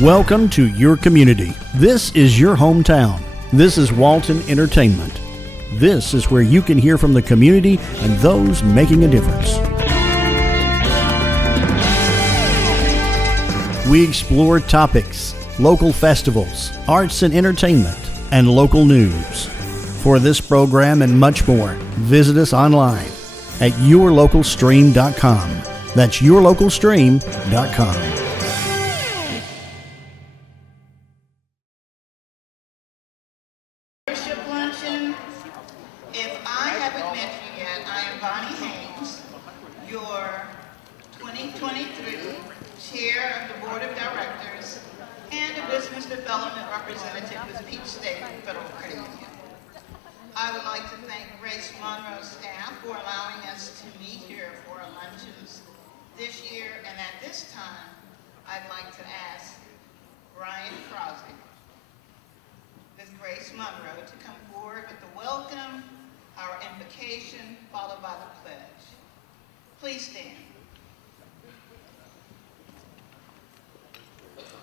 Welcome to your community. This is your hometown. This is Walton Entertainment. This is where you can hear from the community and those making a difference. We explore topics, local festivals, arts and entertainment, and local news. For this program and much more, visit us online at yourlocalstream.com. That's yourlocalstream.com. I would like to thank Grace Monroe's staff for allowing us to meet here for luncheons this year, and at this time, I'd like to ask Brian Crosby with Grace Monroe to come forward with the welcome, our invocation, followed by the pledge. Please stand.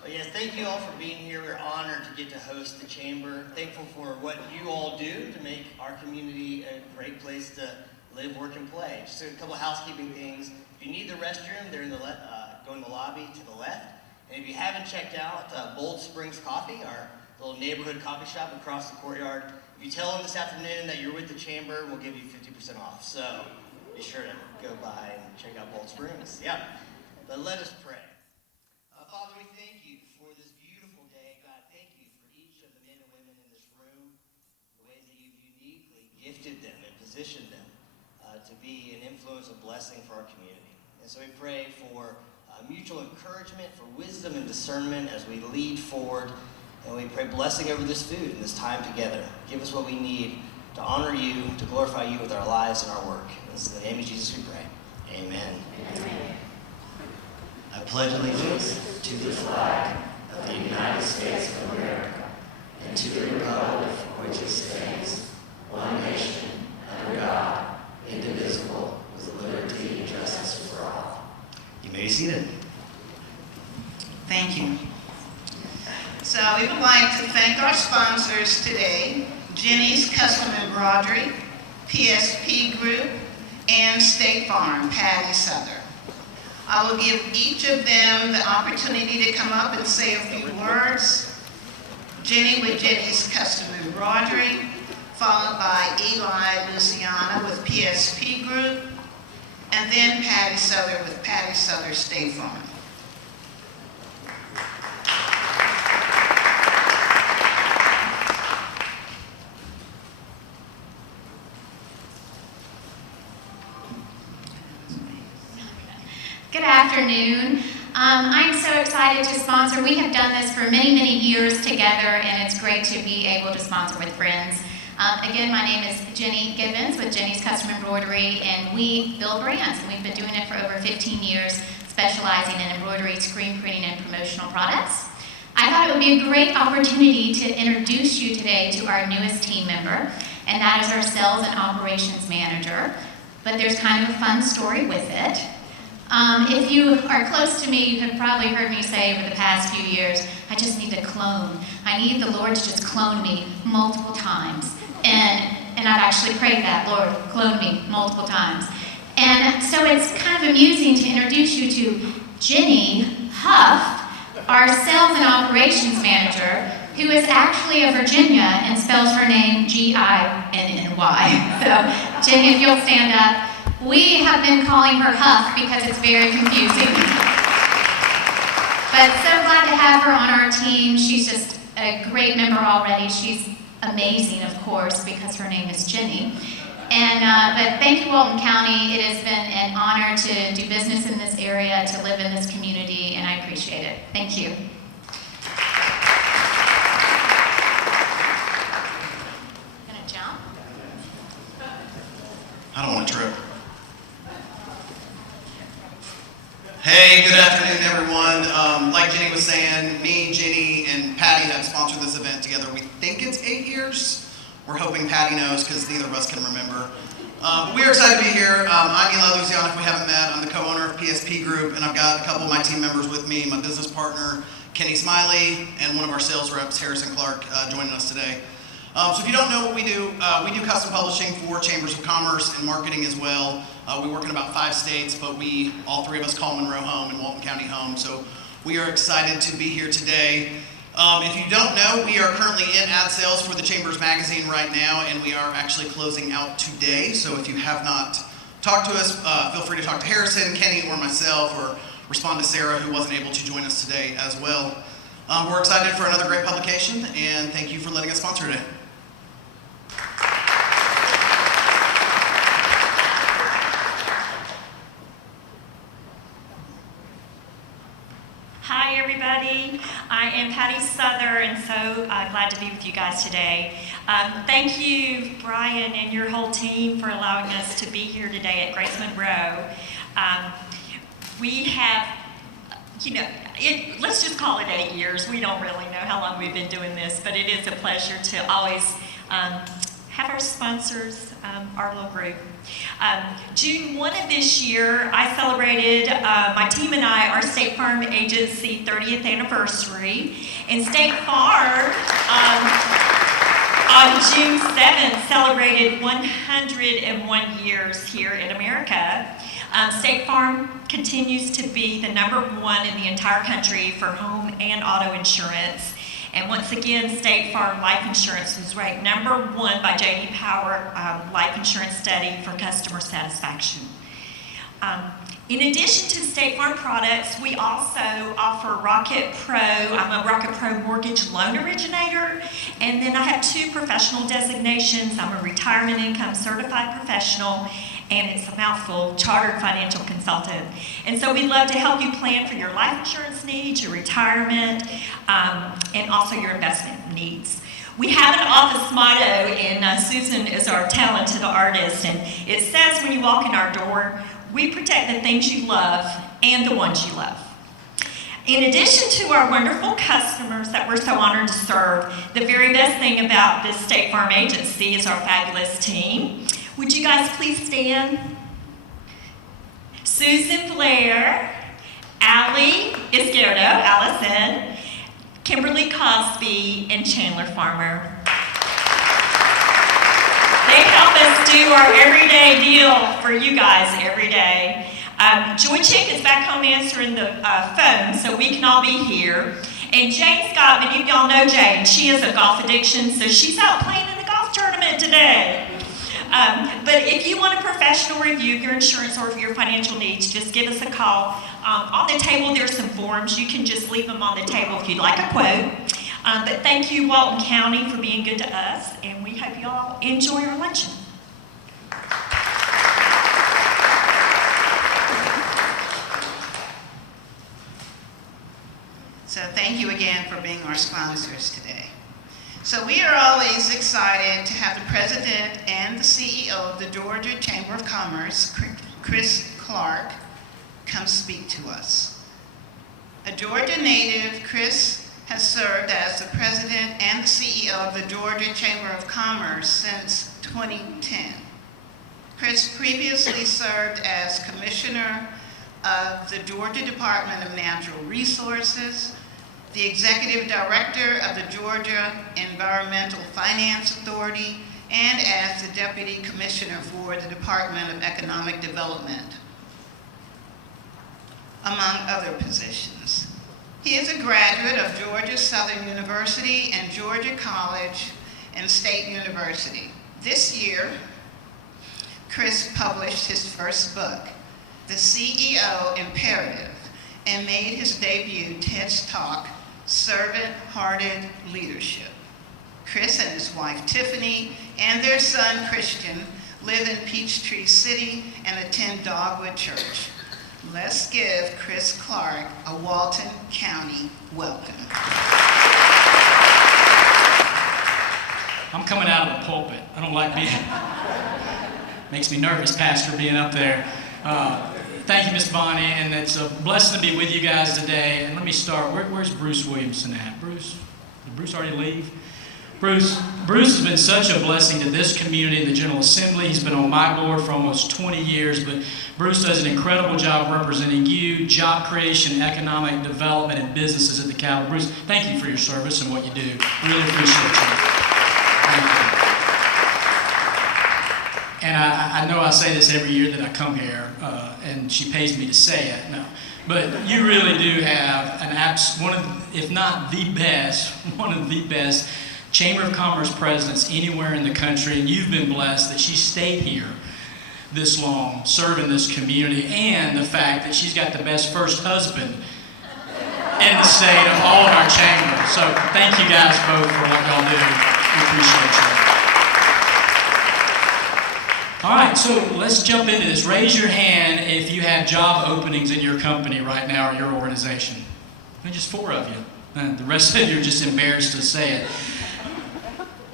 Yes, thank you all for being here. We're honored to get to host the Chamber. Thankful for what you all do to make our community a great place to live, work, and play. Just a couple of housekeeping things. If you need the restroom, they're in the go in the lobby to the left. And if you haven't checked out Bold Springs Coffee, our little neighborhood coffee shop across the courtyard, if you tell them this afternoon that you're with the Chamber, we'll give you 50% off. So be sure to go by and check out Bold Springs. Yeah, but let us pray. Father, we thank you for this beautiful day. God, thank you for each of the men and women in this room, the ways that you've uniquely gifted them and positioned them to be an influence of blessing for our community. And so we pray for mutual encouragement, for wisdom and discernment as we lead forward. And we pray blessing over this food and this time together. Give us what we need to honor you, to glorify you with our lives and our work. This is in the name of Jesus we pray. Amen. Amen. I pledge allegiance to the flag of the United States of America and to the republic for which it stands, one nation, under God, indivisible, with liberty and justice for all. You may be seated. Thank you. So we would like to thank our sponsors today, Jenny's Custom Embroidery, PSP Group, and State Farm, Patty Souther. I will give each of them the opportunity to come up and say a few words. Jenny with Jenny's Custom Embroidery, followed by Eli Luciana with PSP Group, and then Patty Souther with Patty Souther State Farm. Good afternoon. I'm so excited to sponsor. We have done this for many, many years together, and it's great to be able to sponsor with friends. Again, my name is Jenny Gibbons with Jenny's Custom Embroidery, and we build brands, and we've been doing it for over 15 years, specializing in embroidery, screen printing, and promotional products. I thought it would be a great opportunity to introduce you today to our newest team member, and that is our Sales and Operations Manager. But there's kind of a fun story with it. If you are close to me, you have probably heard me say over the past few years, I just need to clone. I need the Lord to just clone me multiple times. And I've actually prayed that, Lord, clone me multiple times. And so it's kind of amusing to introduce you to Jenny Huff, our Sales and Operations Manager, who is actually a Virginia and spells her name G-I-N-N-Y. So, Jenny, if you'll stand up. We have been calling her Huff because it's very confusing. But so glad to have her on our team. She's just a great member already. She's amazing, of course, because her name is Jenny. And but thank you, Walton County. It has been an honor to do business in this area, to live in this community, and I appreciate it. Thank you. Gonna jump? I don't want to trip. Hey, good afternoon, everyone. Like Jenny was saying, me, Jenny, and Patty have sponsored this event together. We think it's 8 years. We're hoping Patty knows because neither of us can remember. We are excited to be here. I'm Eli Luciana, if we haven't met. I'm the co-owner of PSP Group, and I've got a couple of my team members with me, my business partner, Kenny Smiley, and one of our sales reps, Harrison Clark, joining us today. So if you don't know what we do custom publishing for chambers of commerce and marketing as well. We work in about 5 states, but all 3 of us call Monroe home and Walton County home. So we are excited to be here today. If you don't know, we are currently in ad sales for the Chambers magazine right now, and we are actually closing out today. So if you have not talked to us, feel free to talk to Harrison, Kenny, or myself, or respond to Sarah, who wasn't able to join us today as well. We're excited for another great publication, and thank you for letting us sponsor today. Hi everybody, I am Patty Souther and so glad to be with you guys today. Thank you Brian and your whole team for allowing us to be here today at Grace Monroe. We have, let's just call it 8 years. We don't really know how long we've been doing this, but it is a pleasure to always have our sponsors, our little group. June 1 of this year, I celebrated, my team and I, our State Farm Agency 30th anniversary. And State Farm, on June 7th, celebrated 101 years here in America. State Farm continues to be the #1 in the entire country for home and auto insurance. And once again, State Farm Life Insurance was ranked #1 by J.D. Power Life Insurance Study for customer satisfaction. In addition to State Farm products, we also offer Rocket Pro. I'm a Rocket Pro mortgage loan originator, and then I have 2 professional designations. I'm a retirement income certified professional, and it's a mouthful, chartered financial consultant. And so we'd love to help you plan for your life insurance needs, your retirement, and also your investment needs. We have an office motto, and Susan is our talented artist, and it says when you walk in our door, we protect the things you love and the ones you love. In addition to our wonderful customers that we're so honored to serve, the very best thing about this State Farm agency is our fabulous team. Would you guys please stand? Susan Blair, Allie Izquierdo, Allison, Kimberly Cosby, and Chandler Farmer. They help us do our everyday deal for you guys every day. Joy Chick is back home answering the phone, so we can all be here. And Jane Scott, many of y'all know Jane. She has a golf addiction, so she's out playing in the golf tournament today. But if you want a professional review of your insurance or of your financial needs, just give us a call. On the table, there's some forms. You can just leave them on the table if you'd like a quote. But thank you, Walton County, for being good to us, and we hope you all enjoy your luncheon. So thank you again for being our sponsors today. So we are always excited to have the president and the CEO of the Georgia Chamber of Commerce, Chris Clark, come speak to us. A Georgia native, Chris has served as the president and the CEO of the Georgia Chamber of Commerce since 2010. Chris previously served as commissioner of the Georgia Department of Natural Resources, the executive director of the Georgia Environmental Finance Authority, and as the deputy commissioner for the Department of Economic Development, among other positions. He is a graduate of Georgia Southern University and Georgia College and State University. This year, Chris published his first book, The CEO Imperative, and made his debut TED Talk, Servant-Hearted Leadership. Chris and his wife Tiffany and their son Christian live in Peachtree City and attend Dogwood Church. Let's give Chris Clark a Walton County welcome. I'm coming out of the pulpit. I don't like being, makes me nervous, Pastor, being up there. Thank you, Miss Bonnie, and it's a blessing to be with you guys today. And let me start, where's Bruce Williamson at? Bruce? Did Bruce already leave? Bruce has been such a blessing to this community and the General Assembly. He's been on my board for almost 20 years, but Bruce does an incredible job representing you, job creation, economic development, and businesses at the Capitol. Bruce, thank you for your service and what you do. Really appreciate you. Thank you. And I know I say this every year that I come here, and she pays me to say it. No. But you really do have one of, if not the best, one of the best Chamber of Commerce presidents anywhere in the country, and you've been blessed that she stayed here this long, serving this community, and the fact that she's got the best first husband in the state of all of our chambers. So thank you guys both for what y'all do. We appreciate you. All right, so let's jump into this. Raise your hand if you have job openings in your company right now or your organization. There's just 4 of you. The rest of you are just embarrassed to say it.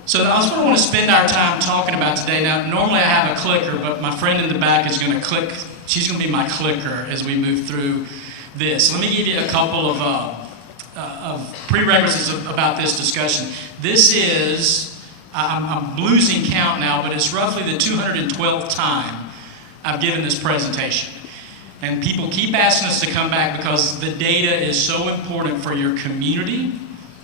So that's what I want to spend our time talking about today. Now, normally I have a clicker, but my friend in the back is going to click. She's going to be my clicker as we move through this. Let me give you a couple of prerequisites about this discussion. This is, I'm losing count now, but it's roughly the 212th time I've given this presentation. And people keep asking us to come back because the data is so important for your community,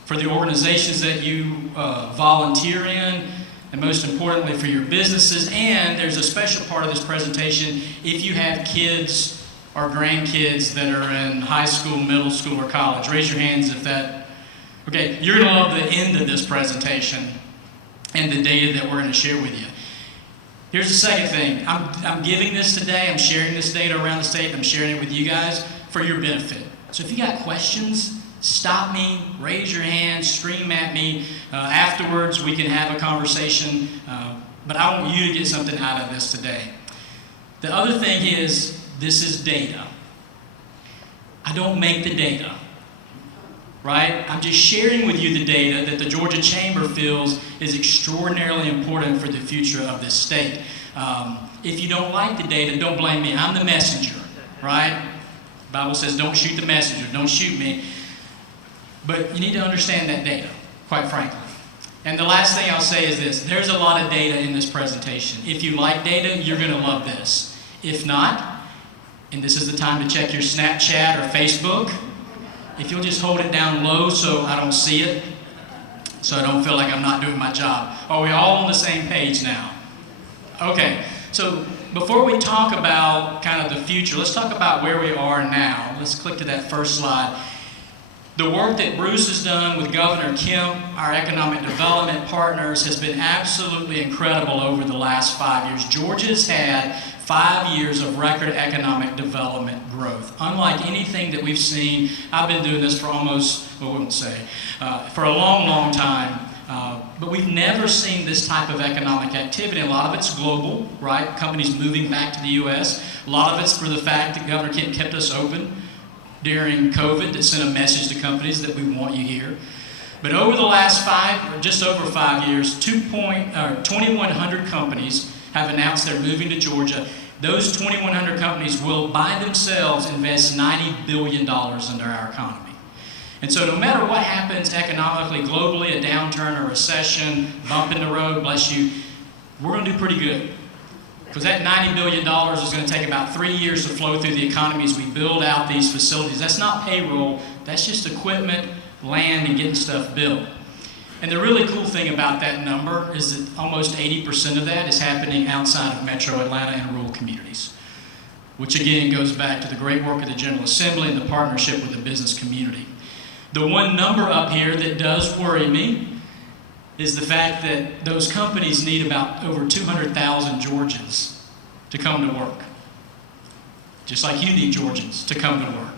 for the organizations that you volunteer in, and most importantly for your businesses. And there's a special part of this presentation if you have kids or grandkids that are in high school, middle school, or college. Raise your hands if that, okay, you're gonna love the end of this presentation and the data that we're gonna share with you. Here's the second thing, I'm giving this today, I'm sharing this data around the state, I'm sharing it with you guys for your benefit. So if you got questions, stop me, raise your hand, scream at me. Afterwards, we can have a conversation, but I want you to get something out of this today. The other thing is, this is data. I don't make the data, right? I'm just sharing with you the data that the Georgia Chamber feels is extraordinarily important for the future of this state. If you don't like the data, don't blame me. I'm the messenger, right? The Bible says don't shoot the messenger, don't shoot me. But you need to understand that data, quite frankly. And the last thing I'll say is this. There's a lot of data in this presentation. If you like data, you're going to love this. If not, and this is the time to check your Snapchat or Facebook, if you'll just hold it down low so I don't see it, so I don't feel like I'm not doing my job. Are we all on the same page now? Okay, so before we talk about kind of the future, let's talk about where we are now. Let's click to that first slide. The work that Bruce has done with Governor Kemp, our economic development partners, has been absolutely incredible over the last 5 years. Georgia's had 5 years of record economic development growth. Unlike anything that we've seen, I've been doing this for almost, I wouldn't say, for a long, long time. But we've never seen this type of economic activity. A lot of it's global, right? Companies moving back to the U.S. A lot of it's for the fact that Governor Kemp kept us open during COVID, that sent a message to companies that we want you here. But over the last just over 5 years, 2,100 companies have announced they're moving to Georgia. Those 2,100 companies will by themselves invest $90 billion into our economy. And so no matter what happens economically, globally, a downturn, a recession, bump in the road, bless you, we're gonna do pretty good. Because that $90 billion is going to take about 3 years to flow through the economy as we build out these facilities. That's not payroll, that's just equipment, land, and getting stuff built. And the really cool thing about that number is that almost 80% of that is happening outside of Metro Atlanta and rural communities, which again goes back to the great work of the General Assembly and the partnership with the business community. The one number up here that does worry me is the fact that those companies need about over 200,000 Georgians to come to work. Just like you need Georgians to come to work.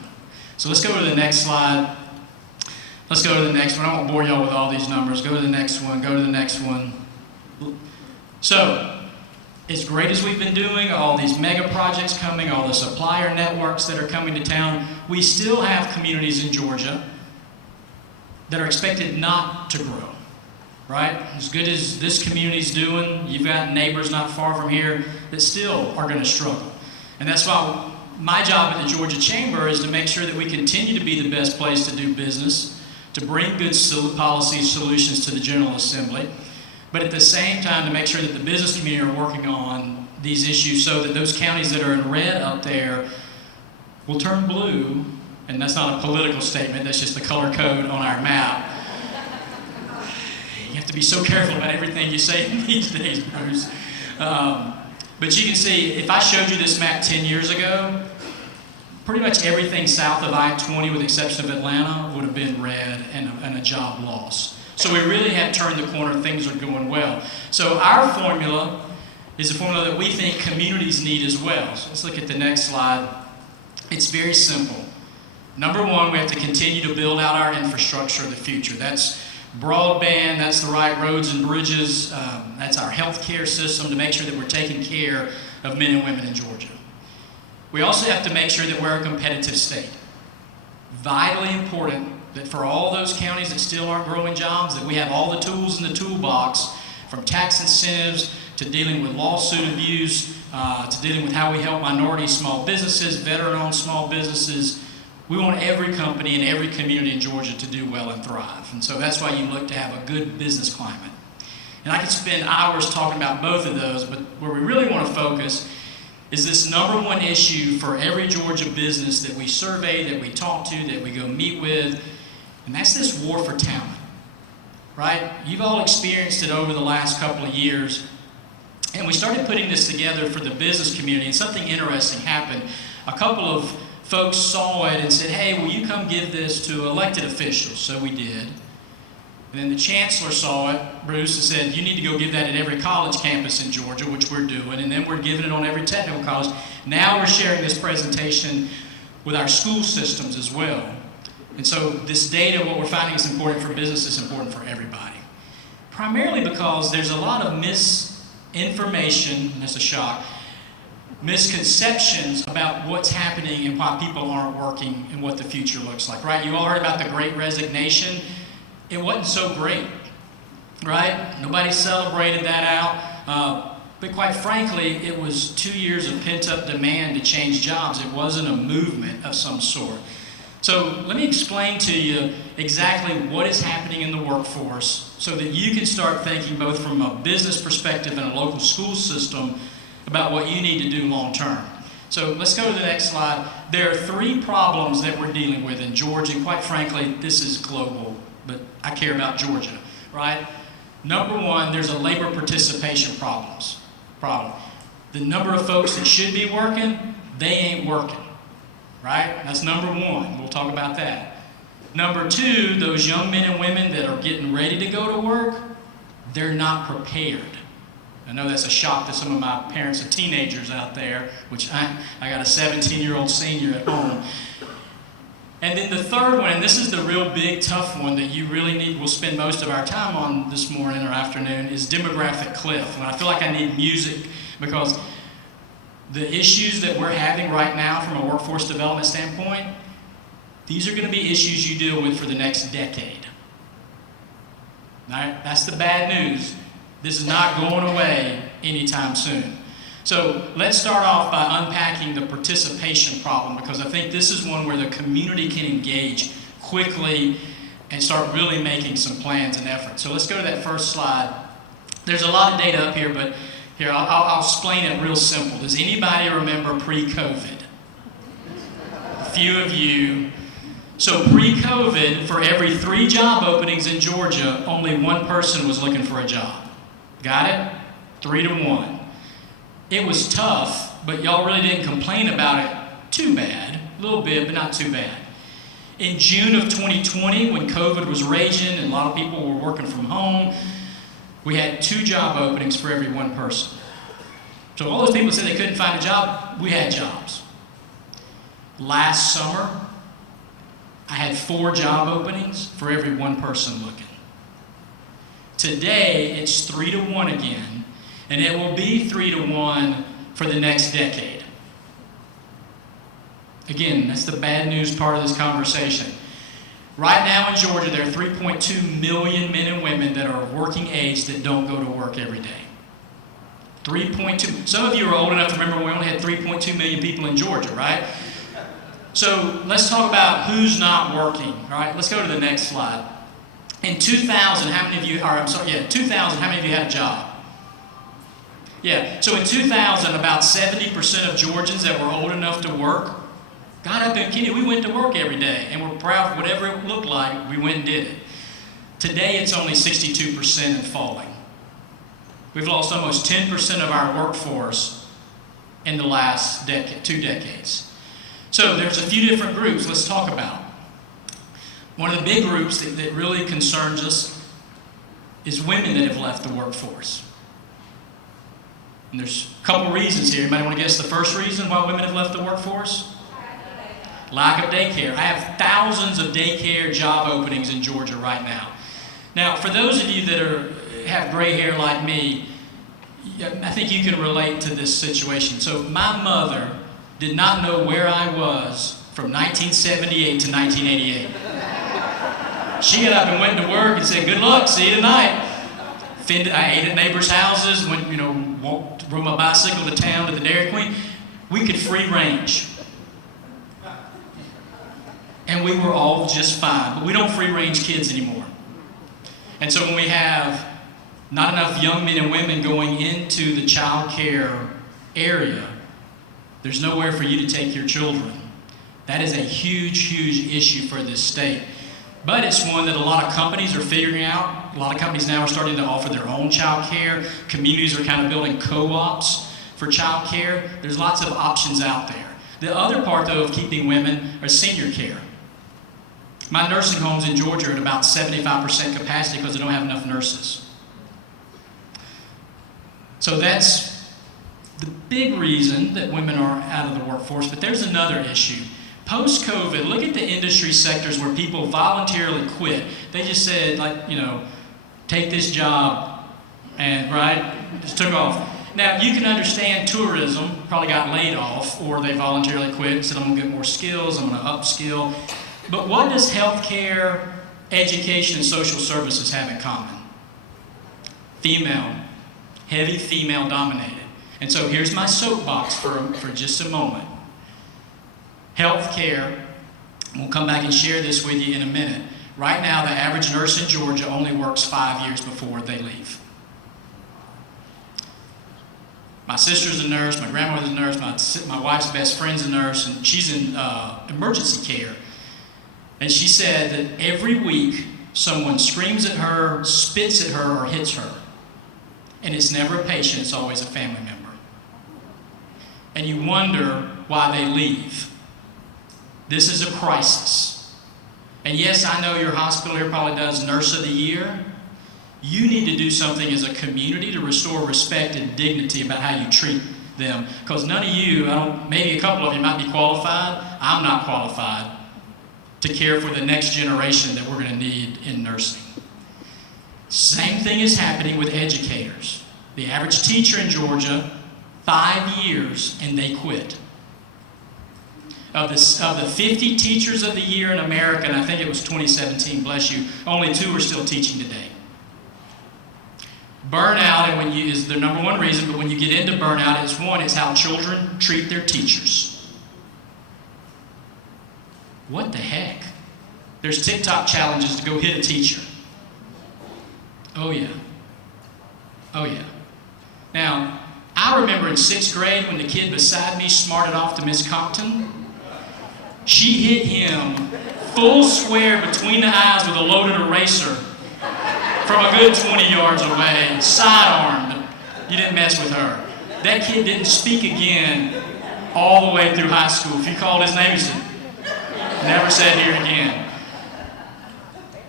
So let's go to the next slide. Let's go to the next one. I won't bore y'all with all these numbers. Go to the next one, go to the next one. So, as great as we've been doing, all these mega projects coming, all the supplier networks that are coming to town, we still have communities in Georgia that are expected not to grow. Right? As good as this community's doing, you've got neighbors not far from here that still are going to struggle. And that's why my job at the Georgia Chamber is to make sure that we continue to be the best place to do business, to bring good policy solutions to the General Assembly, but at the same time to make sure that the business community are working on these issues so that those counties that are in red up there will turn blue, and that's not a political statement, that's just the color code on our map. You have to be so careful about everything you say these days, Bruce. But you can see, if I showed you this map 10 years ago, pretty much everything south of I-20, with the exception of Atlanta, would have been red and a job loss. So we really have turned the corner, things are going well. So our formula is a formula that we think communities need as well. So let's look at the next slide. It's very simple. Number one, we have to continue to build out our infrastructure of the future. That's broadband, that's the right roads and bridges, that's our healthcare system to make sure that we're taking care of men and women in Georgia. We also have to make sure that we're a competitive state. Vitally important that for all those counties that still aren't growing jobs, that we have all the tools in the toolbox, from tax incentives to dealing with lawsuit abuse, to dealing with how we help minority small businesses, veteran-owned small businesses. We want every company and every community in Georgia to do well and thrive. And so that's why you look to have a good business climate. And I could spend hours talking about both of those, but where we really want to focus is this number one issue for every Georgia business that we survey, that we talk to, that we go meet with, and that's this war for talent, right? You've all experienced it over the last couple of years, and we started putting this together for the business community, and something interesting happened. A couple of folks saw it and said, hey, will you come give this to elected officials? So we did. And then the chancellor saw it, Bruce, and said, you need to go give that at every college campus in Georgia, which we're doing, and then we're giving it on every technical college. Now we're sharing this presentation with our school systems as well. And so this data, what we're finding is important for business, is important for everybody. Primarily because there's a lot of misinformation, and that's a shock, misconceptions about what's happening and why people aren't working and what the future looks like, right? You all heard about the Great Resignation. It wasn't so great, right? Nobody celebrated that out. But quite frankly, it was 2 years of pent-up demand to change jobs. It wasn't a movement of some sort. So let me explain to you exactly what is happening in the workforce so that you can start thinking both from a business perspective and a local school system about what you need to do long term. So let's go to the next slide. There are 3 problems that we're dealing with in Georgia, and quite frankly, this is global, but I care about Georgia, right? Number one, there's a labor participation problem. The number of folks that should be working, they ain't working, right? That's number one. We'll talk about that. Number 2, those young men and women that are getting ready to go to work, they're not prepared. I know that's a shock to some of my parents of teenagers out there, which I got a 17-year-old senior at home. And then the third one, and this is the real big tough one that you really we'll spend most of our time on this morning or afternoon, is demographic cliff. And I feel like I need music because the issues that we're having right now from a workforce development standpoint, these are going to be issues you deal with for the next decade. All right? That's the bad news. This is not going away anytime soon. So let's start off by unpacking the participation problem, because I think this is one where the community can engage quickly and start really making some plans and efforts. So let's go to that first slide. There's a lot of data up here, but here, I'll explain it real simple. Does anybody remember pre-COVID? A few of you. So pre-COVID, for every 3 job openings in Georgia, only 1 person was looking for a job. Got it? 3 to 1. It was tough, but y'all really didn't complain about it too bad. A little bit, but not too bad. In June of 2020, when COVID was raging and a lot of people were working from home, we had 2 job openings for every 1 person. So all those people said they couldn't find a job, we had jobs. Last summer, I had 4 job openings for every 1 person looking. Today, it's 3 to 1 again, and it will be 3 to 1 for the next decade. Again, that's the bad news part of this conversation. Right now in Georgia, there are 3.2 million men and women that are of working age that don't go to work every day. 3.2. Some of you are old enough to remember we only had 3.2 million people in Georgia, right? So let's talk about who's not working. All right, let's go to the next slide. In 2000, how many of you, 2000, how many of you had a job? Yeah, so in 2000, about 70% of Georgians that were old enough to work got up and we went to work every day, and we're proud, whatever it looked like, we went and did it. Today, it's only 62% and falling. We've lost almost 10% of our workforce in the last 2 decades. So there's a few different groups let's talk about. One of the big groups that really concerns us is women that have left the workforce. And there's a couple reasons here. Anybody want to guess the first reason why women have left the workforce? Lack of daycare. I have thousands of daycare job openings in Georgia right now. Now, for those of you that have gray hair like me, I think you can relate to this situation. So my mother did not know where I was from 1978 to 1988. She got up and went to work and said, "Good luck, see you tonight." I ate at neighbors' houses, rode my bicycle to town to the Dairy Queen. We could free range. And we were all just fine. But we don't free range kids anymore. And so when we have not enough young men and women going into the child care area, there's nowhere for you to take your children. That is a huge, huge issue for this state. But it's one that a lot of companies are figuring out. A lot of companies now are starting to offer their own child care. Communities are kind of building co-ops for child care. There's lots of options out there. The other part, though, of keeping women are senior care. My nursing homes in Georgia are at about 75% capacity because they don't have enough nurses. So that's the big reason that women are out of the workforce. But there's another issue. Post-COVID, look at the industry sectors where people voluntarily quit. They just said, take this job, and just took off. Now, you can understand tourism probably got laid off, or they voluntarily quit and said, I'm going to get more skills, I'm going to upskill. But what does healthcare, education, and social services have in common? Female, heavy female dominated. And so here's my soapbox for just a moment. Healthcare, we'll come back and share this with you in a minute. Right now, the average nurse in Georgia only works 5 years before they leave. My sister's a nurse, my grandmother's a nurse, my wife's best friend's a nurse, and she's in emergency care. And she said that every week, someone screams at her, spits at her, or hits her. And it's never a patient, it's always a family member. And you wonder why they leave. This is a crisis. And yes, I know your hospital here probably does Nurse of the Year. You need to do something as a community to restore respect and dignity about how you treat them. Because none of you, maybe a couple of you might be qualified. I'm not qualified to care for the next generation that we're going to need in nursing. Same thing is happening with educators. The average teacher in Georgia, 5 years, and they quit. Of the 50 teachers of the year in America, and I think it was 2017, bless you, only 2 are still teaching today. Burnout is the number one reason, but when you get into burnout, it's how children treat their teachers. What the heck? There's TikTok challenges to go hit a teacher. Oh yeah. Oh yeah. Now, I remember in 6th grade when the kid beside me smarted off to Miss Compton. She hit him full square between the eyes with a loaded eraser from a good 20 yards away, sidearm. You didn't mess with her. That kid didn't speak again all the way through high school. If you called his name, he said, never said here again.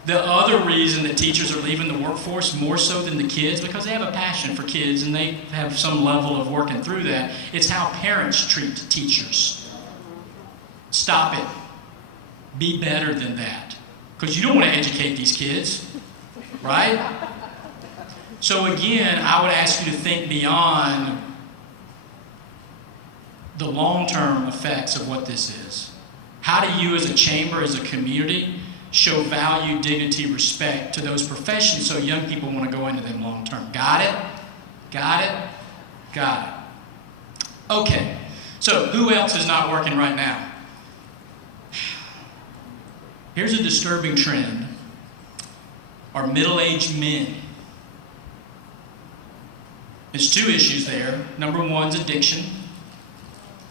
The other reason that teachers are leaving the workforce more so than the kids, because they have a passion for kids and they have some level of working through that, it's how parents treat teachers. Stop it. Be better than that. Because you don't want to educate these kids, right? So again, I would ask you to think beyond the long-term effects of what this is. How do you as a chamber, as a community, show value, dignity, respect to those professions so young people want to go into them long-term? Got it? Got it? Got it. Okay, so who else is not working right now? Here's a disturbing trend. Are middle-aged men. There's two issues there. Number one is addiction,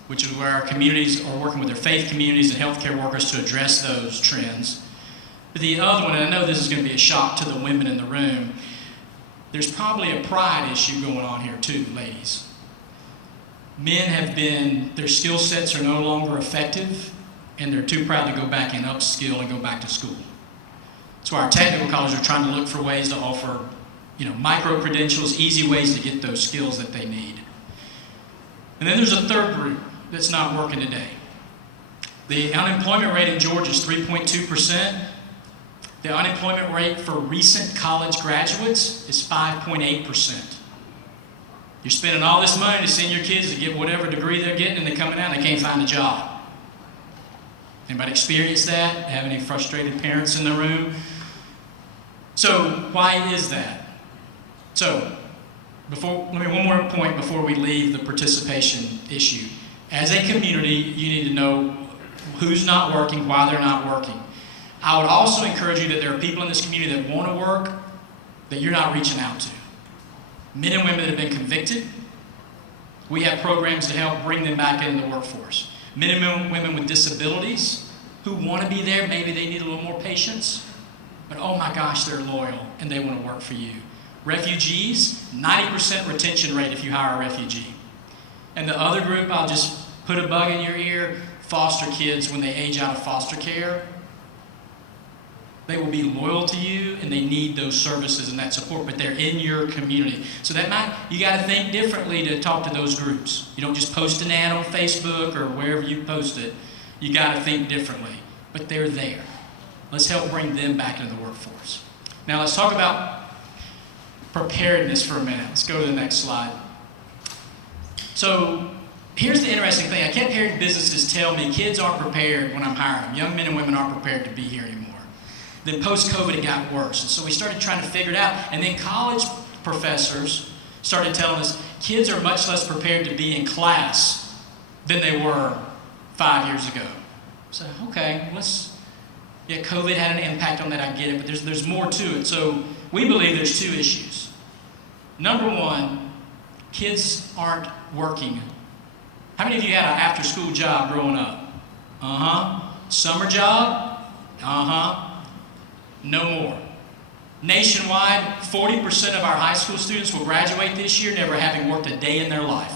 which is where our communities are working with their faith communities and healthcare workers to address those trends. But the other one, and I know this is going to be a shock to the women in the room, there's probably a pride issue going on here too, ladies. Men have been, their skill sets are no longer effective, and they're too proud to go back and upskill and go back to school. So our technical colleges are trying to look for ways to offer, micro-credentials, easy ways to get those skills that they need. And then there's a third group that's not working today. The unemployment rate in Georgia is 3.2%. The unemployment rate for recent college graduates is 5.8%. You're spending all this money to send your kids to get whatever degree they're getting, and they're coming out and they can't find a job. Anybody experience that? Have any frustrated parents in the room? So why is that? So one more point before we leave the participation issue. As a community, you need to know who's not working, why they're not working. I would also encourage you that there are people in this community that want to work that you're not reaching out to. Men and women that have been convicted, we have programs to help bring them back into the workforce. Men and women with disabilities who want to be there, maybe they need a little more patience, but oh my gosh, they're loyal and they want to work for you. Refugees, 90% retention rate if you hire a refugee. And the other group, I'll just put a bug in your ear, foster kids when they age out of foster care. They will be loyal to you and they need those services and that support, but they're in your community. So you got to think differently to talk to those groups. You don't just post an ad on Facebook or wherever you post it. You got to think differently, but they're there. Let's help bring them back into the workforce. Now let's talk about preparedness for a minute. Let's go to the next slide. So here's the interesting thing. I kept hearing businesses tell me kids aren't prepared when I'm hiring them. Young men and women aren't prepared to be here anymore. Then post-COVID, it got worse. And so we started trying to figure it out. And then college professors started telling us kids are much less prepared to be in class than they were 5 years ago. So, okay, COVID had an impact on that, I get it, but there's more to it. So we believe there's two issues. Number one, kids aren't working. How many of you had an after-school job growing up? Summer job? No more. Nationwide, 40% of our high school students will graduate this year never having worked a day in their life.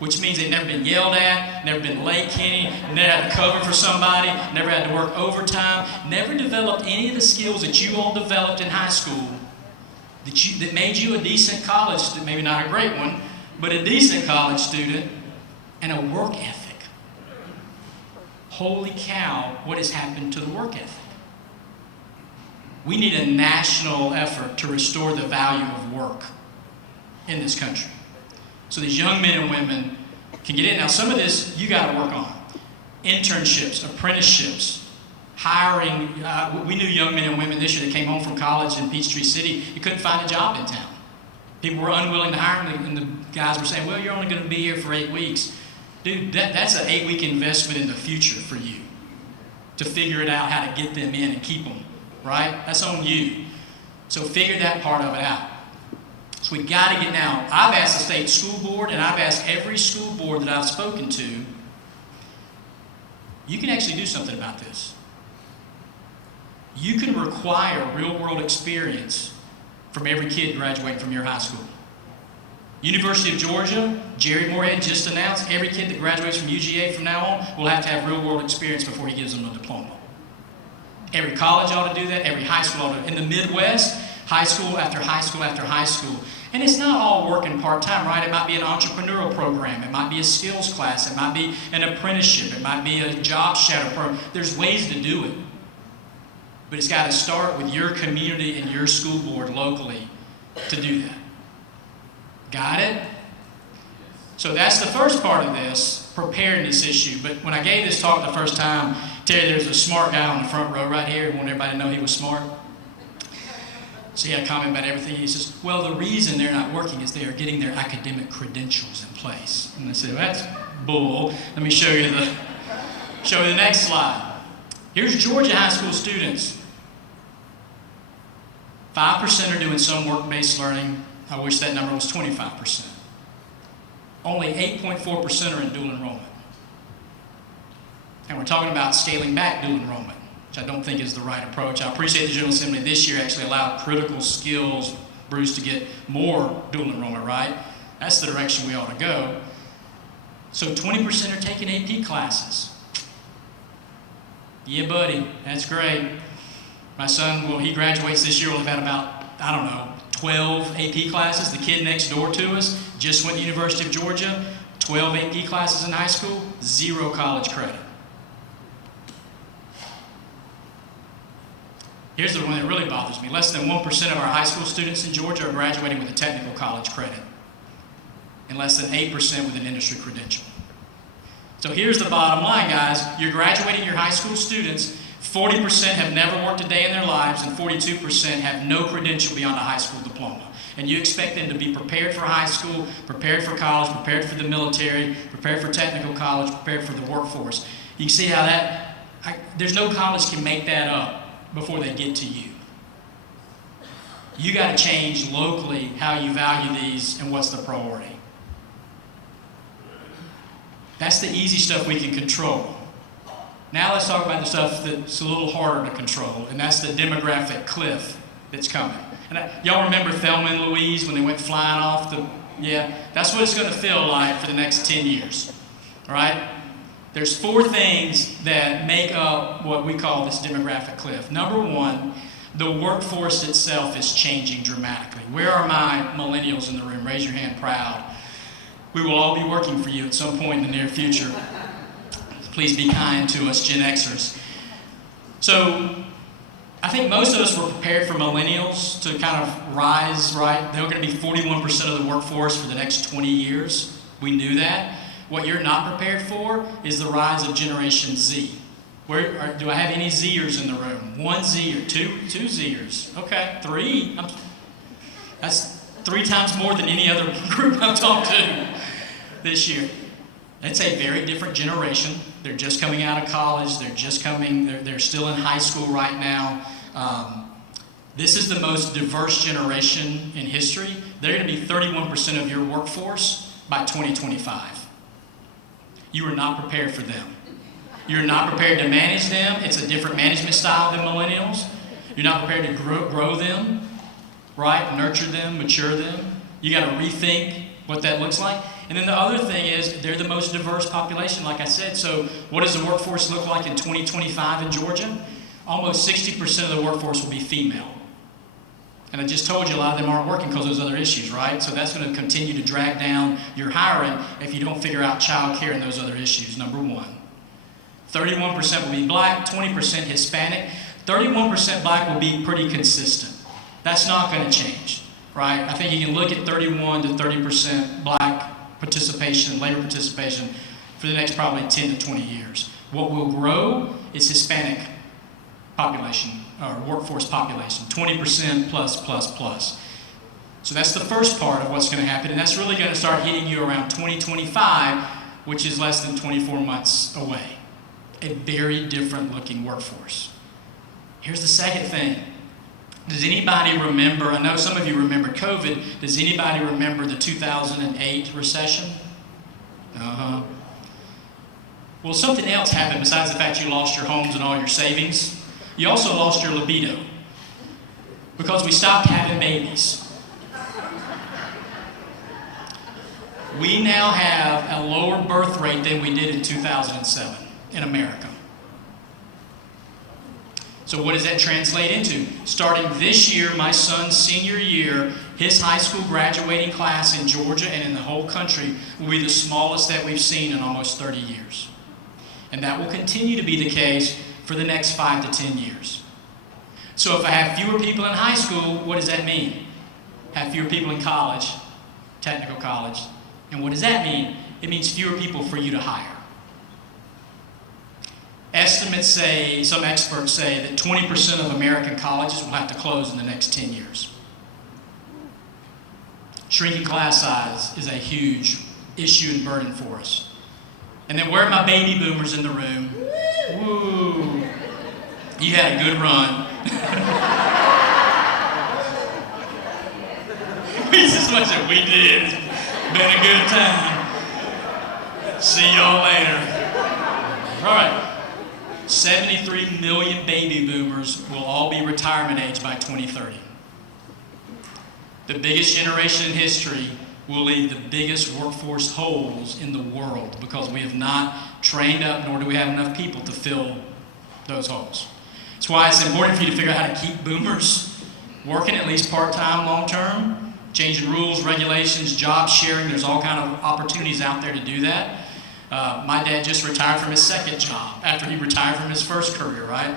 Which means they've never been yelled at, never been late, Kenny, never had to cover for somebody, never had to work overtime, never developed any of the skills that you all developed in high school that made you a decent college student, maybe not a great one, but a decent college student, and a work ethic. Holy cow, what has happened to the work ethic? We need a national effort to restore the value of work in this country. So these young men and women can get in. Now some of this you got to work on. Internships, apprenticeships, hiring. We knew young men and women this year that came home from college in Peachtree City. You couldn't find a job in town. People were unwilling to hire them, and the guys were saying, well, you're only going to be here for 8 weeks. Dude, that's an 8-week investment in the future for you to figure it out how to get them in and keep them, right? That's on you. So figure that part of it out. So we got to get now. I've asked the state school board, and I've asked every school board that I've spoken to, you can actually do something about this. You can require real-world experience from every kid graduating from your high school. University of Georgia, Jerry Moorhead just announced every kid that graduates from UGA from now on will have to have real-world experience before he gives them a diploma. Every college ought to do that. Every high school ought to. In the Midwest, high school after high school after high school. And it's not all working part-time, right? It might be an entrepreneurial program. It might be a skills class. It might be an apprenticeship. It might be a job shadow program. There's ways to do it. But it's got to start with your community and your school board locally to do that. Got it? So that's the first part of this preparedness issue. But when I gave this talk the first time, Terry, there's a smart guy on the front row right here. I want everybody to know he was smart. So he had a comment about everything. He says, well, the reason they're not working is they are getting their academic credentials in place. And I said, well, that's bull. Let me show you the next slide. Here's Georgia high school students. 5% are doing some work-based learning. I wish that number was 25%. Only 8.4% are in dual enrollment. And we're talking about scaling back dual enrollment, which I don't think is the right approach. I appreciate the General Assembly this year actually allowed critical skills, Bruce, to get more dual enrollment, right? That's the direction we ought to go. So 20% are taking AP classes. Yeah, buddy, that's great. My son, well, he graduates this year, we'll have had about, I don't know, 12 AP classes. The kid next door to us just went to the University of Georgia, 12 AP classes in high school, 0 college credit. Here's the one that really bothers me. Less than 1% of our high school students in Georgia are graduating with a technical college credit, and less than 8% with an industry credential. So here's the bottom line, guys. You're graduating your high school students. 40% have never worked a day in their lives, and 42% have no credential beyond a high school diploma. And you expect them to be prepared for high school, prepared for college, prepared for the military, prepared for technical college, prepared for the workforce. You can see how there's no college can make that up before they get to you. You got to change locally how you value these and what's the priority. That's the easy stuff we can control. Now let's talk about the stuff that's a little harder to control, and that's the demographic cliff that's coming. And y'all remember Thelma and Louise when they went flying off that's what it's going to feel like for the next 10 years, all right? There's 4 things that make up what we call this demographic cliff. Number 1, the workforce itself is changing dramatically. Where are my millennials in the room? Raise your hand proud. We will all be working for you at some point in the near future. Please be kind to us Gen Xers. So I think most of us were prepared for millennials to kind of rise, right? They're going to be 41% of the workforce for the next 20 years. We knew that. What you're not prepared for is the rise of Generation Z. Do I have any Zers in the room? 1 Zer, 2 Zers. Okay, 3. That's 3 times more than any other group I've talked to this year. It's a very different generation. They're just coming out of college. They're still in high school right now. This is the most diverse generation in history. They're going to be 31% of your workforce by 2025. You are not prepared for them. You're not prepared to manage them. It's a different management style than millennials. You're not prepared to grow them, right? Nurture them, mature them. You got to rethink what that looks like. And then the other thing is they're the most diverse population, like I said. So what does the workforce look like in 2025 in Georgia? Almost 60% of the workforce will be female. And I just told you a lot of them aren't working because of those other issues, right? So that's going to continue to drag down your hiring if you don't figure out child care and those other issues, number 1. 31% will be black, 20% Hispanic. 31% black will be pretty consistent. That's not going to change, right? I think you can look at 31 to 30% black participation, labor participation for the next probably 10 to 20 years. What will grow is Hispanic population, or workforce population, 20% plus. So that's the first part of what's going to happen, and that's really going to start hitting you around 2025, which is less than 24 months away. A very different looking workforce. Here's the second thing. Does anybody remember, I know some of you remember COVID, does anybody remember the 2008 recession? Well, something else happened besides the fact you lost your homes and all your savings. You also lost your libido because we stopped having babies. We now have a lower birth rate than we did in 2007 in America. So what does that translate into? Starting this year, my son's senior year, his high school graduating class in Georgia and in the whole country will be the smallest that we've seen in almost 30 years. And that will continue to be the case for the next 5 to 10 years. So if I have fewer people in high school, what does that mean? Have fewer people in college, technical college. And what does that mean? It means fewer people for you to hire. Estimates say, some experts say, that 20% of American colleges will have to close in the next 10 years. Shrinking class size is a huge issue and burden for us. And then where are my baby boomers in the room? Woo! You had a good run. As much as we did, it's been a good time. See y'all later. All right. 73 million baby boomers will all be retirement age by 2030. The biggest generation in history will leave the biggest workforce holes in the world because we have not trained up, nor do we have enough people to fill those holes. That's why it's important for you to figure out how to keep boomers working at least part-time, long-term, changing rules, regulations, job sharing. There's all kind of opportunities out there to do that. My dad just retired from his second job after he retired from his first career, right?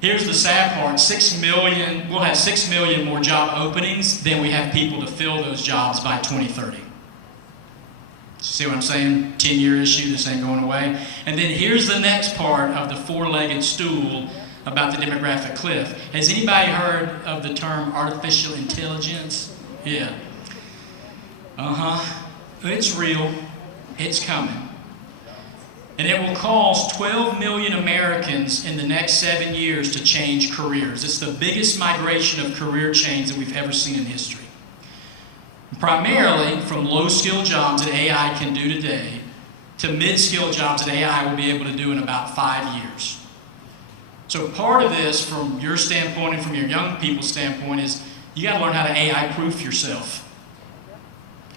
Here's the sad part, 6 million, we'll have 6 million more job openings than we have people to fill those jobs by 2030. See what I'm saying? 10-year issue, this ain't going away. And then here's the next part of the four-legged stool about the demographic cliff. Has anybody heard of the term artificial intelligence? Yeah. It's real. It's coming. And it will cause 12 million Americans in the next 7 years to change careers. It's the biggest migration of career change that we've ever seen in history. Primarily from low-skilled jobs that AI can do today to mid-skilled jobs that AI will be able to do in about 5 years. So part of this, from your standpoint and from your young people's standpoint, is you got to learn how to AI-proof yourself.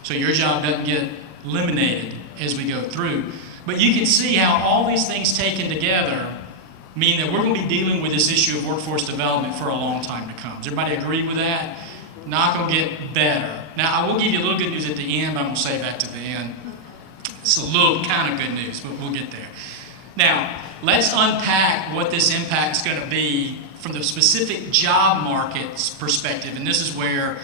So your job doesn't get eliminated as we go through. But you can see how all these things taken together mean that we're going to be dealing with this issue of workforce development for a long time to come. Does everybody agree with that? Not going to get better. Now, I will give you a little good news at the end, but I'm going to save that to the end. It's a little kind of good news, but we'll get there. Now, let's unpack what this impact is going to be from the specific job market's perspective. And this is where,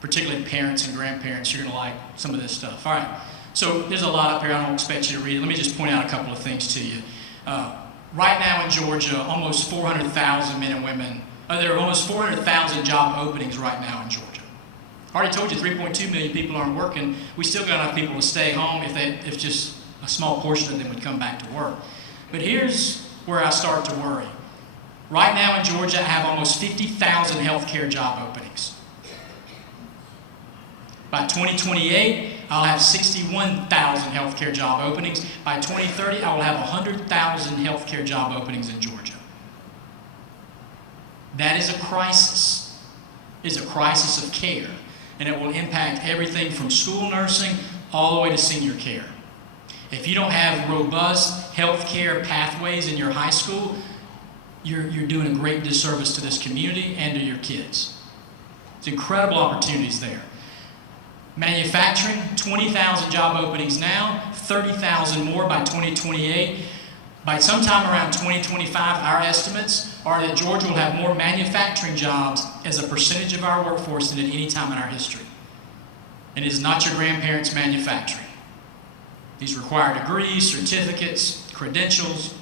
particularly parents and grandparents, you're going to like some of this stuff. All right. So there's a lot up here. I don't expect you to read it. Let me just point out a couple of things to you. Right now in Georgia, almost 400,000 men and women, there are almost 400,000 job openings right now in Georgia. I already told you 3.2 million people aren't working. We still got enough people to stay home if just a small portion of them would come back to work. But here's where I start to worry. Right now in Georgia, I have almost 50,000 healthcare job openings. By 2028, I'll have 61,000 healthcare job openings. By 2030, I will have 100,000 healthcare job openings in Georgia. That is a crisis. It's a crisis of care. And it will impact everything from school nursing all the way to senior care. If you don't have robust healthcare pathways in your high school, you're doing a great disservice to this community and to your kids. It's incredible opportunities there. Manufacturing, 20,000 job openings now, 30,000 more by 2028. By sometime around 2025, our estimates are that Georgia will have more manufacturing jobs as a percentage of our workforce than at any time in our history. And it is not your grandparents' manufacturing. These require degrees, certificates, credentials.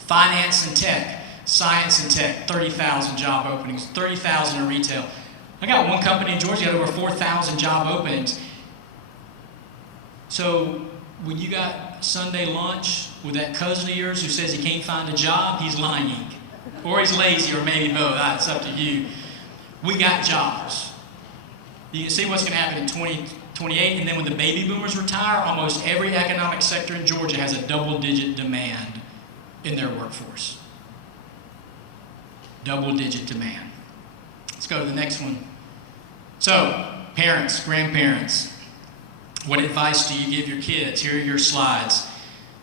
Finance and tech, science and tech, 30,000 job openings, 30,000 in retail. I got one company in Georgia that had over 4,000 job openings. So when you got Sunday lunch with that cousin of yours who says he can't find a job, he's lying. Or he's lazy, or maybe both. It's up to you. We got jobs. You can see what's going to happen in 2028, and then when the baby boomers retire, almost every economic sector in Georgia has a double-digit demand in their workforce. Double-digit demand. Let's go to the next one. So, parents, grandparents, what advice do you give your kids? Here are your slides.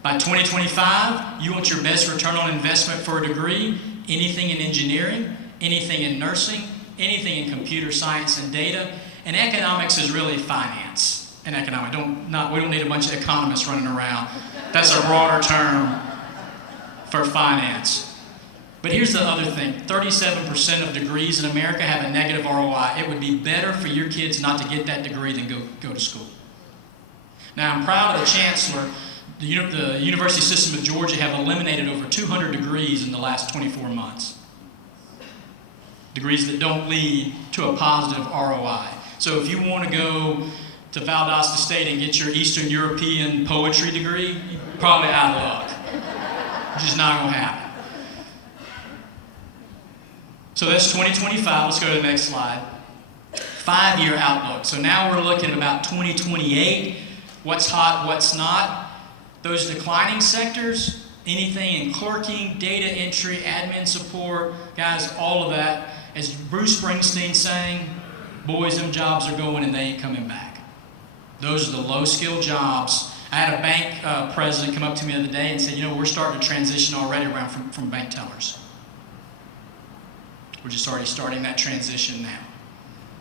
By 2025, you want your best return on investment for a degree, anything in engineering, anything in nursing, anything in computer science and data, and economics is really finance and economics. We don't need a bunch of economists running around. That's a broader term for finance. But here's the other thing, 37% of degrees in America have a negative ROI. It would be better for your kids not to get that degree than go to school. Now, I'm proud of the chancellor. The University System of Georgia have eliminated over 200 degrees in the last 24 months. Degrees that don't lead to a positive ROI. So if you want to go to Valdosta State and get your Eastern European poetry degree, you're probably out of luck. It's just not going to happen. So that's 2025. Let's go to the next slide. 5-year outlook. So now we're looking at about 2028. What's hot, what's not. Those declining sectors, anything in clerking, data entry, admin support, guys, all of that. As Bruce Springsteen sang, boys, them jobs are going and they ain't coming back. Those are the low-skilled jobs. I had a bank president come up to me the other day and said, we're starting to transition already around from bank tellers. We're just already starting that transition now.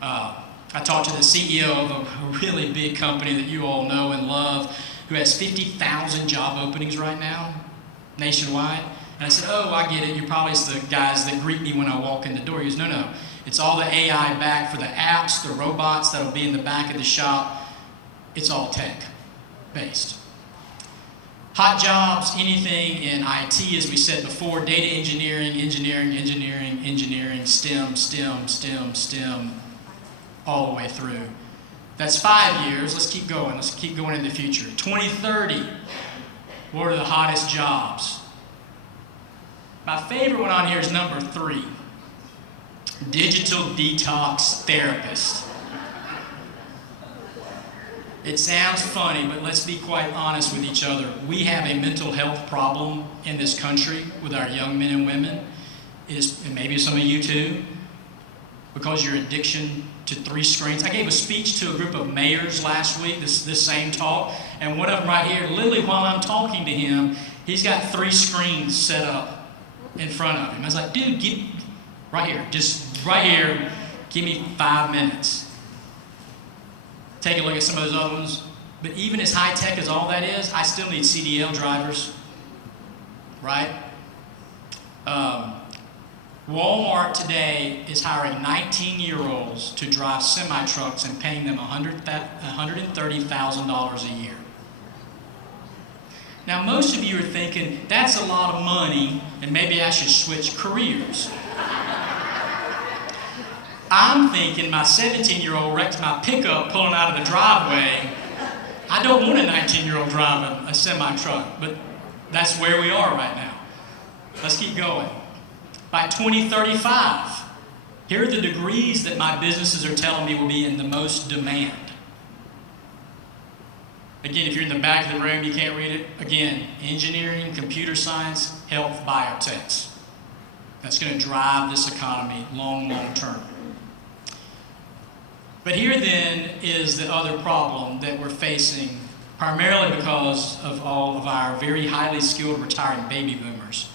I talked to the CEO of a really big company that you all know and love who has 50,000 job openings right now, nationwide. And I said, I get it. You're probably the guys that greet me when I walk in the door. He goes, no. It's all the AI back for the apps, the robots that'll be in the back of the shop. It's all tech-based. Hot jobs, anything in IT, as we said before, data engineering, STEM, all the way through. That's 5 years. Let's keep going. Let's keep going in the future. 2030, what are the hottest jobs? My favorite one on here is number 3, digital detox therapist. It sounds funny, but let's be quite honest with each other. We have a mental health problem in this country with our young men and women, and maybe some of you too, because your addiction to 3 screens. I gave a speech to a group of mayors last week, this same talk, and one of them right here, literally while I'm talking to him, he's got 3 screens set up in front of him. I was like, dude, get right here, just right here, give me 5 minutes. Take a look at some of those other ones. But even as high-tech as all that is, I still need CDL drivers, right? Walmart today is hiring 19-year-olds to drive semi-trucks and paying them $130,000 a year. Now, most of you are thinking, that's a lot of money, and maybe I should switch careers. I'm thinking my 17-year-old wrecked my pickup pulling out of the driveway. I don't want a 19-year-old driving a semi-truck, but that's where we are right now. Let's keep going. By 2035, here are the degrees that my businesses are telling me will be in the most demand. Again, if you're in the back of the room, you can't read it. Again, engineering, computer science, health, biotechs. That's going to drive this economy long term. But here then is the other problem that we're facing, primarily because of all of our very highly skilled retiring baby boomers.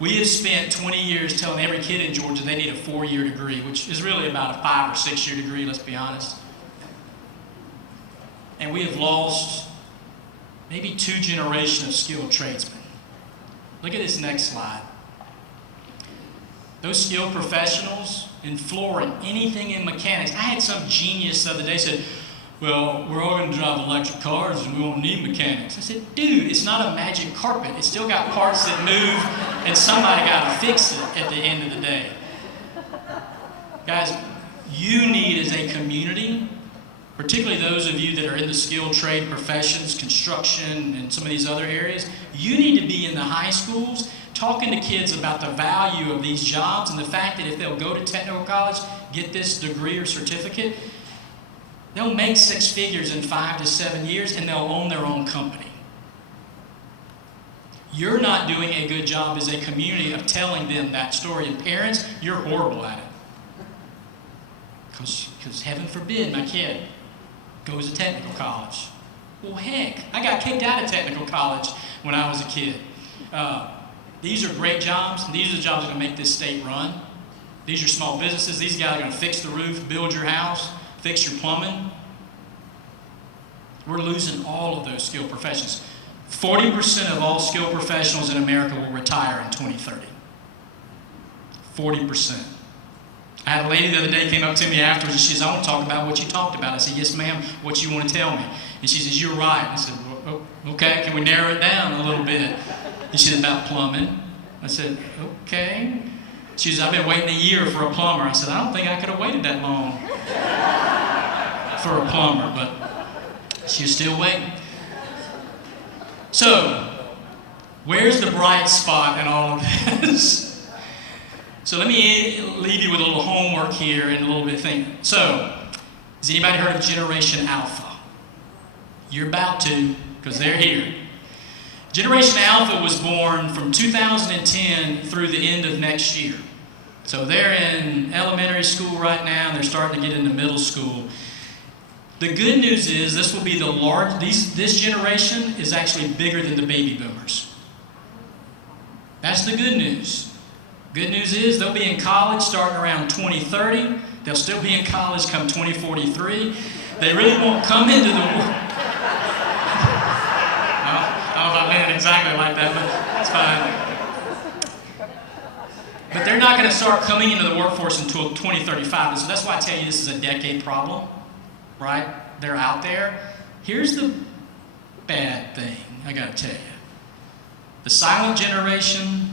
We have spent 20 years telling every kid in Georgia they need a 4-year degree, which is really about a 5 or 6 year degree, let's be honest. And we have lost maybe 2 generations of skilled tradesmen. Look at this next slide. Those skilled professionals in flooring, anything in mechanics. I had some genius the other day said, well, we're all going to drive electric cars and we won't need mechanics. I said, dude, it's not a magic carpet. It's still got parts that move and somebody got to fix it at the end of the day. Guys, you need as a community, particularly those of you that are in the skilled trade professions, construction, and some of these other areas, you need to be in the high schools talking to kids about the value of these jobs and the fact that if they'll go to technical college, get this degree or certificate, they'll make 6 figures in 5 to 7 years and they'll own their own company. You're not doing a good job as a community of telling them that story. And parents, you're horrible at it. Because heaven forbid my kid goes to technical college. Well, heck, I got kicked out of technical college when I was a kid. These are great jobs. These are the jobs that are going to make this state run. These are small businesses. These guys are going to fix the roof, build your house, fix your plumbing. We're losing all of those skilled professions. 40% of all skilled professionals in America will retire in 2030. 40%. I had a lady the other day came up to me afterwards and she says, I want to talk about what you talked about. I said, yes, ma'am, what you want to tell me? And she says, you're right. I said, well, okay, can we narrow it down a little bit? And she said, about plumbing. I said, okay. She says, I've been waiting a year for a plumber. I said, I don't think I could have waited that long for a plumber, but she was still waiting. So, where's the bright spot in all of this? So let me leave you with a little homework here and a little bit of thinking. So, has anybody heard of Generation Alpha? You're about to, because they're here. Generation Alpha was born from 2010 through the end of next year. So they're in elementary school right now, and they're starting to get into middle school. The good news is this will be this generation is actually bigger than the baby boomers. That's the good news. Good news is they'll be in college starting around 2030. They'll still be in college come 2043. They really won't come into the world. I don't know if I landed exactly like that, but that's fine. But they're not going to start coming into the workforce until 2035. So that's why I tell you this is a decade problem, right? They're out there. Here's the bad thing I got to tell you. The silent generation,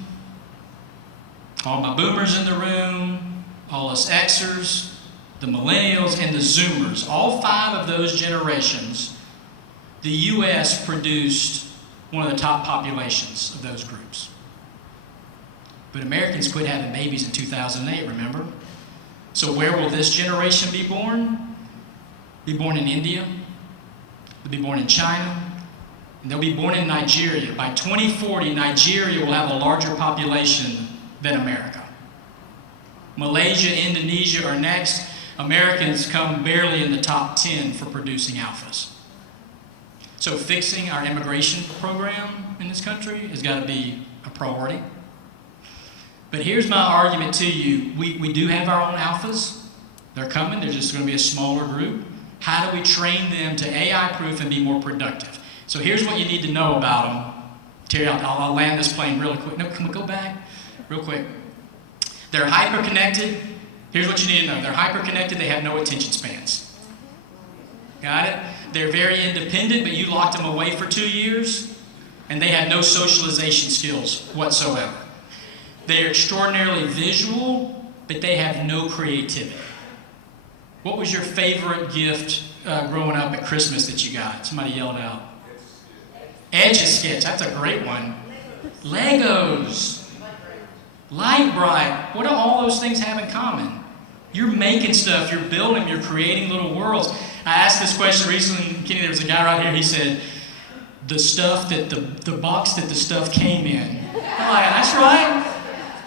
all my boomers in the room, all us Xers, the millennials, and the Zoomers, all 5 of those generations, the U.S. produced one of the top populations of those groups. But Americans quit having babies in 2008, remember? So where will this generation be born? Be born in India. They'll be born in China. And they'll be born in Nigeria. By 2040, Nigeria will have a larger population than America. Malaysia, Indonesia are next. Americans come barely in the top 10 for producing alphas. So fixing our immigration program in this country has got to be a priority. But here's my argument to you. We do have our own alphas. They're coming. They're just going to be a smaller group. How do we train them to AI-proof and be more productive? So here's what you need to know about them. Terry, I'll land this plane really quick. No, can we go back real quick? They're hyper-connected. Here's what you need to know. They're hyper-connected. They have no attention spans. Got it? They're very independent, but you locked them away for 2 years, and they have no socialization skills whatsoever. They are extraordinarily visual, but they have no creativity. What was your favorite gift growing up at Christmas that you got? Somebody yelled out. Etch-a-Sketch. That's a great one. Legos. Light Bright. What do all those things have in common? You're making stuff. You're building. You're creating little worlds. I asked this question recently. Kenny, there was a guy right here. He said, the stuff that the box that the stuff came in. I'm like, that's right.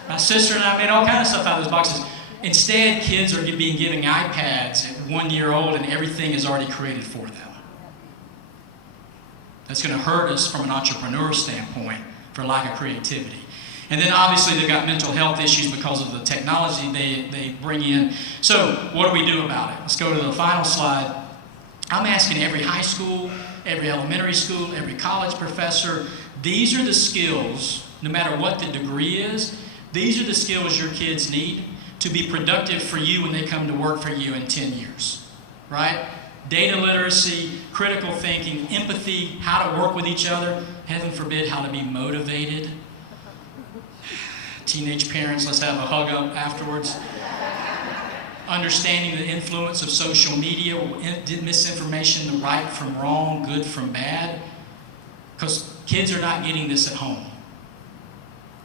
My sister and I made all kinds of stuff out of those boxes. Instead, kids are being given iPads at 1 year old, and everything is already created for them. That's going to hurt us from an entrepreneur standpoint for lack of creativity. And then obviously they've got mental health issues because of the technology they bring in. So what do we do about it? Let's go to the final slide. I'm asking every high school, every elementary school, every college professor, these are the skills, no matter what the degree is, these are the skills your kids need to be productive for you when they come to work for you in 10 years, right? Data literacy, critical thinking, empathy, how to work with each other, heaven forbid, how to be motivated. Teenage parents, let's have a hug up afterwards. Understanding the influence of social media, misinformation, the right from wrong, good from bad, because kids are not getting this at home.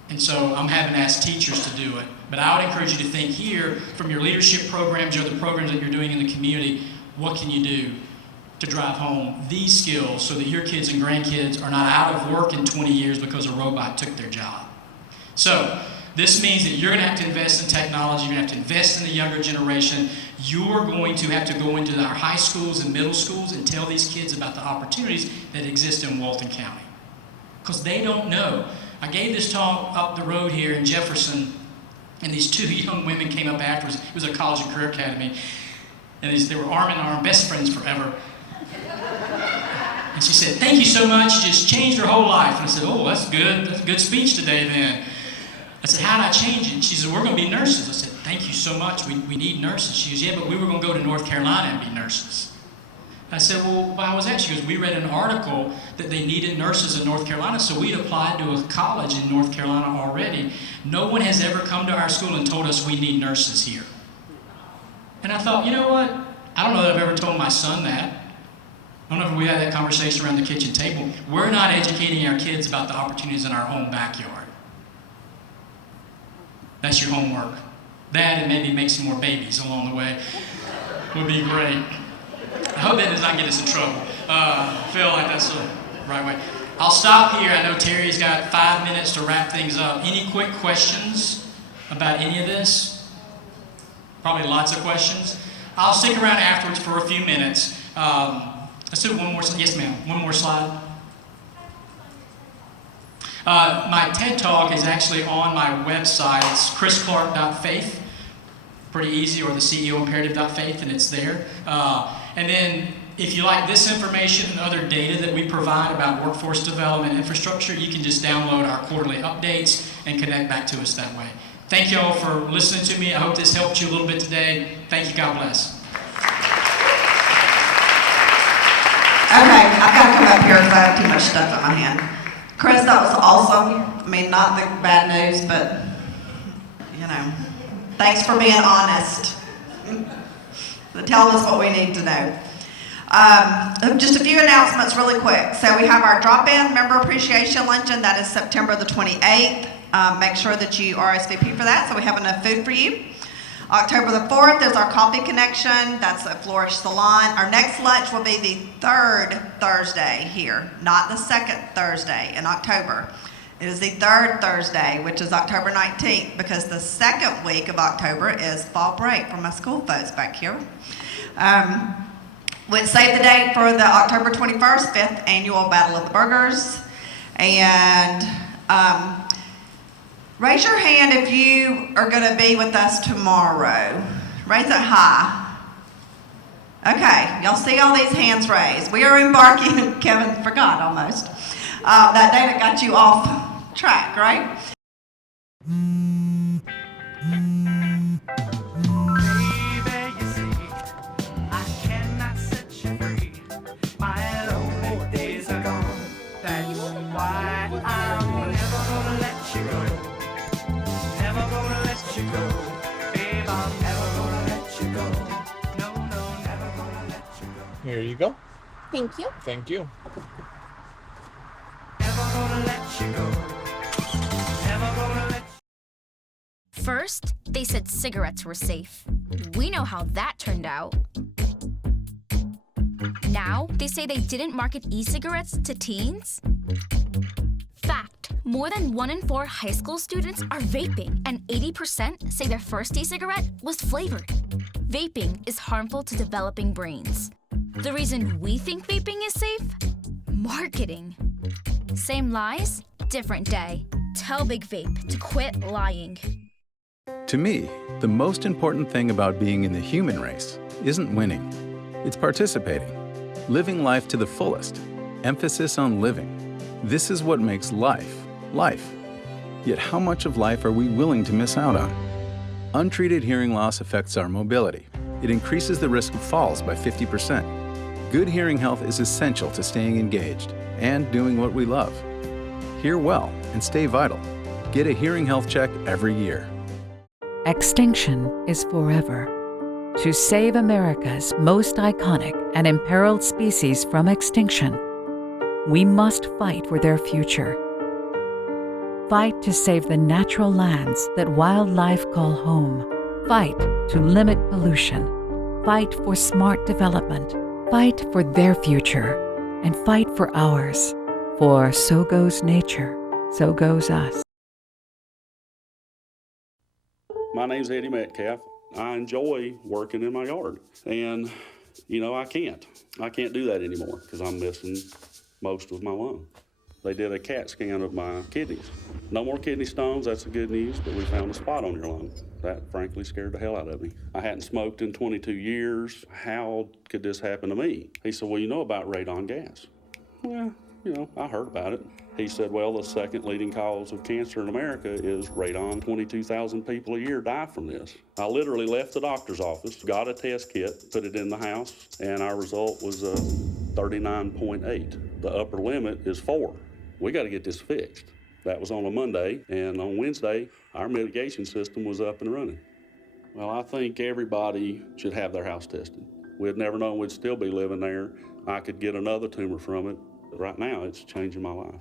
And so I'm having to ask teachers to do it. But I would encourage you to think here from your leadership programs or the programs that you're doing in the community, what can you do to drive home these skills so that your kids and grandkids are not out of work in 20 years because a robot took their job. So this means that you're going to have to invest in technology, you're going to have to invest in the younger generation. You're going to have to go into our high schools and middle schools and tell these kids about the opportunities that exist in Walton County. Because they don't know. I gave this talk up the road here in Jefferson, and these 2 young women came up afterwards. It was a college and career academy. And they were arm in arm, best friends forever. And she said, thank you so much, you just changed her whole life. And I said, oh, that's good. That's a good speech today then. I said, how did I change it? She said, we're going to be nurses. I said, thank you so much. We need nurses. She goes, yeah, but we were going to go to North Carolina and be nurses. I said, well, why was that? She goes, we read an article that they needed nurses in North Carolina, so we'd applied to a college in North Carolina already. No one has ever come to our school and told us we need nurses here. And I thought, you know what? I don't know that I've ever told my son that. I don't know if we had that conversation around the kitchen table. We're not educating our kids about the opportunities in our own backyard. That's your homework. That and maybe make some more babies along the way would be great. I hope that does not get us in trouble. I feel like that's the right way. I'll stop here. I know Terry's got 5 minutes to wrap things up. Any quick questions about any of this? Probably lots of questions. I'll stick around afterwards for a few minutes. Let's do one more. Yes, ma'am. One more slide. My TED Talk is actually on my website. It's chrisclark.faith. Pretty easy, or the CEOimperative.faith, and it's there. And then if you like this information and other data that we provide about workforce development infrastructure, you can just download our quarterly updates and connect back to us that way. Thank you all for listening to me. I hope this helped you a little bit today. Thank you. God bless. Okay, I've got to come up here because I have too much stuff in my hand. Chris, that was awesome. I mean, not the bad news, but, you know, thanks for being honest. Tell us what we need to know. Just a few announcements really quick. So we have our drop-in member appreciation luncheon. That is September the 28th. Make sure that you RSVP for that so we have enough food for you. October the 4th is our coffee connection. That's at Flourish Salon. Our next lunch will be the 3rd Thursday here, not the 2nd Thursday in October. It is the 3rd Thursday, which is October 19th, because the 2nd week of October is fall break for my school folks back here. We'll save the date for the October 21st, 5th annual Battle of the Burgers. And raise your hand if you are going to be with us tomorrow. Raise it high. Okay, y'all see all these hands raised. We are embarking, Kevin forgot almost, that day that got you off track, right? Here you go. Thank you. Thank you. First, they said cigarettes were safe. We know how that turned out. Now, they say they didn't market e-cigarettes to teens. Fact, more than 1 in 4 high school students are vaping, and 80% say their first e-cigarette was flavored. Vaping is harmful to developing brains. The reason we think vaping is safe? Marketing. Same lies, different day. Tell Big Vape to quit lying. To me, the most important thing about being in the human race isn't winning. It's participating. Living life to the fullest. Emphasis on living. This is what makes life, life. Yet how much of life are we willing to miss out on? Untreated hearing loss affects our mobility. It increases the risk of falls by 50%. Good hearing health is essential to staying engaged and doing what we love. Hear well and stay vital. Get a hearing health check every year. Extinction is forever. To save America's most iconic and imperiled species from extinction, we must fight for their future. Fight to save the natural lands that wildlife call home. Fight to limit pollution. Fight for smart development. Fight for their future. And fight for ours. For so goes nature, so goes us. My name's Eddie Metcalf. I enjoy working in my yard. And, you know, I can't do that anymore because I'm missing most of my lung. They did a CAT scan of my kidneys. No more kidney stones, that's the good news, but we found a spot on your lung. That frankly scared the hell out of me. I hadn't smoked in 22 years. How could this happen to me? He said, well, you know about radon gas. Well, you know, I heard about it. He said, well, the second leading cause of cancer in America is radon. 22,000 people a year die from this. I literally left the doctor's office, got a test kit, put it in the house, and our result was 39.8. The upper limit is 4. We got to get this fixed. That was on a Monday, and on Wednesday, our mitigation system was up and running. Well, I think everybody should have their house tested. We'd never known we'd still be living there. I could get another tumor from it. But right now, it's changing my life.